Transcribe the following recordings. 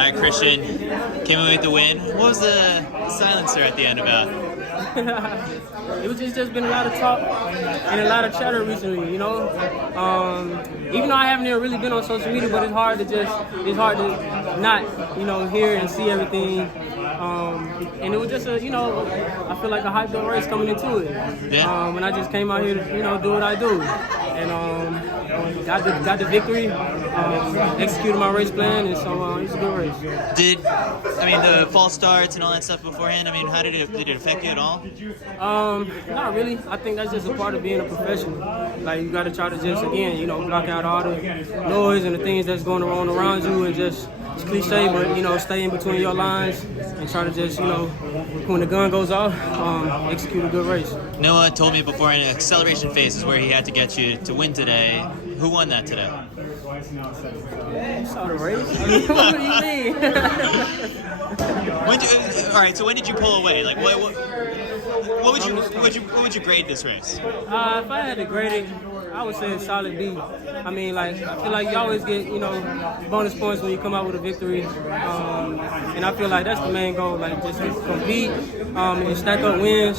right, Christian, came away with the win. What was the silencer at the end about? It's just been a lot of talk and a lot of chatter recently, you know. Even though I haven't even really been on social media, but it's hard to not, you know, hear and see everything. And it was just I feel like a hyped up race coming into it. Yeah. And I just came out here to, you know, do what I do. And got the victory, executed my race plan, and so it's a good race. The false starts and all that stuff beforehand, how did it affect you at all? Not really. I think that's just a part of being a professional. Like, you got to try to just, again, you know, block out all the noise and the things that's going on around you, and just, it's cliche, but, you know, stay in between your lines and try to just, you know, when the gun goes off, execute a good race. Noah told me before in the acceleration phase is where he had to get you to win today. Who won that today? You saw the race? What do you mean? All right, so when did you pull away? Like, what would you grade this race? If I had to grade it, I would say a solid B. I feel like you always get, you know, bonus points when you come out with a victory. And I feel like that's the main goal, like just compete and stack up wins.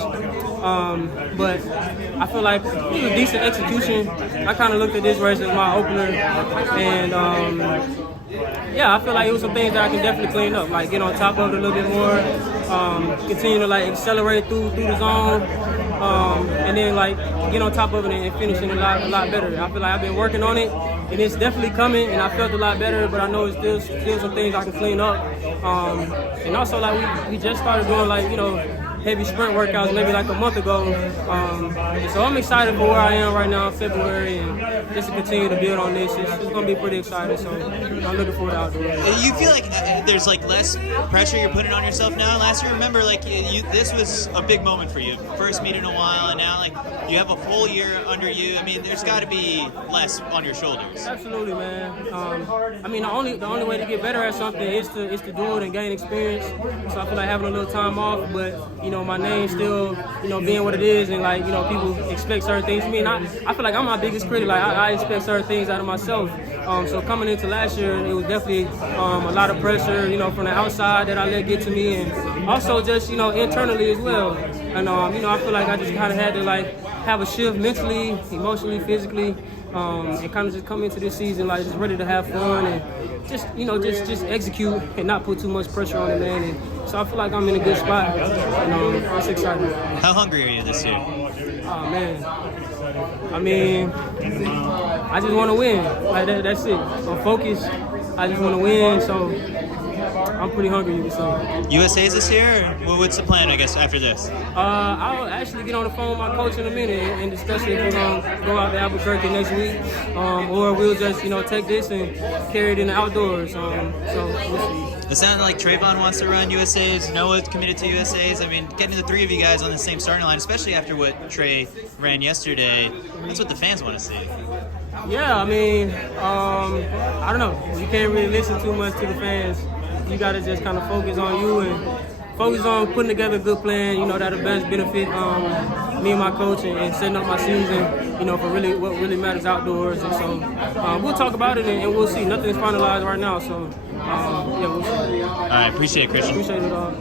But I feel like it was a decent execution. I kind of looked at this race as my opener, and yeah, I feel like it was some things that I can definitely clean up, like get on top of it a little bit more, continue to like accelerate through the zone, and then like get on top of it and finishing a lot better. I feel like I've been working on it, and it's definitely coming, and I felt a lot better. But I know it's still some things I can clean up, and also like we just started doing, like, you know, heavy sprint workouts maybe like a month ago. So I'm excited for where I am right now in February, and just to continue to build on this. It's going to be pretty exciting, so I'm looking forward to outdoors. You feel like there's like less pressure you're putting on yourself now? Last year, remember, like this was a big moment for you. First meet in a while, and now like you have a full year under you. There's got to be less on your shoulders. Absolutely, man. The only way to get better at something is to do it and gain experience. So I feel like having a little time off, but you know, my name still, you know, being what it is, and like, you know, people expect certain things from me, and I feel like I'm my biggest critic. Like, I expect certain things out of myself. So coming into last year, it was definitely a lot of pressure, you know, from the outside that I let get to me, and also just, you know, internally as well. And you know, I feel like I just kind of had to like have a shift mentally, emotionally, physically, and kind of just come into this season like just ready to have fun and just, you know, just execute and not put too much pressure on it, man. And so I feel like I'm in a good spot, and it's exciting. How hungry are you this year? Oh man, I just want to win. Like that's it. I'm focused. I just want to win. So I'm pretty hungry, you can say. USA's this year? Or what's the plan, I guess, after this? I'll actually get on the phone with my coach in a minute and discuss if we're going to go out to Albuquerque next week, or we'll just, you know, take this and carry it in the outdoors. So we'll see. It sounded like Trayvon wants to run USA's, Noah's committed to USA's. Getting the three of you guys on the same starting line, especially after what Trey ran yesterday, that's what the fans want to see. Yeah, I don't know. You can't really listen too much to the fans. You got to just kind of focus on you and focus on putting together a good plan, you know, that'll best benefit me and my coach, and setting up my season, you know, for really what really matters outdoors. And so we'll talk about it, and we'll see. Nothing's finalized right now, so yeah, we'll see. All right, appreciate it, Christian. Appreciate it all.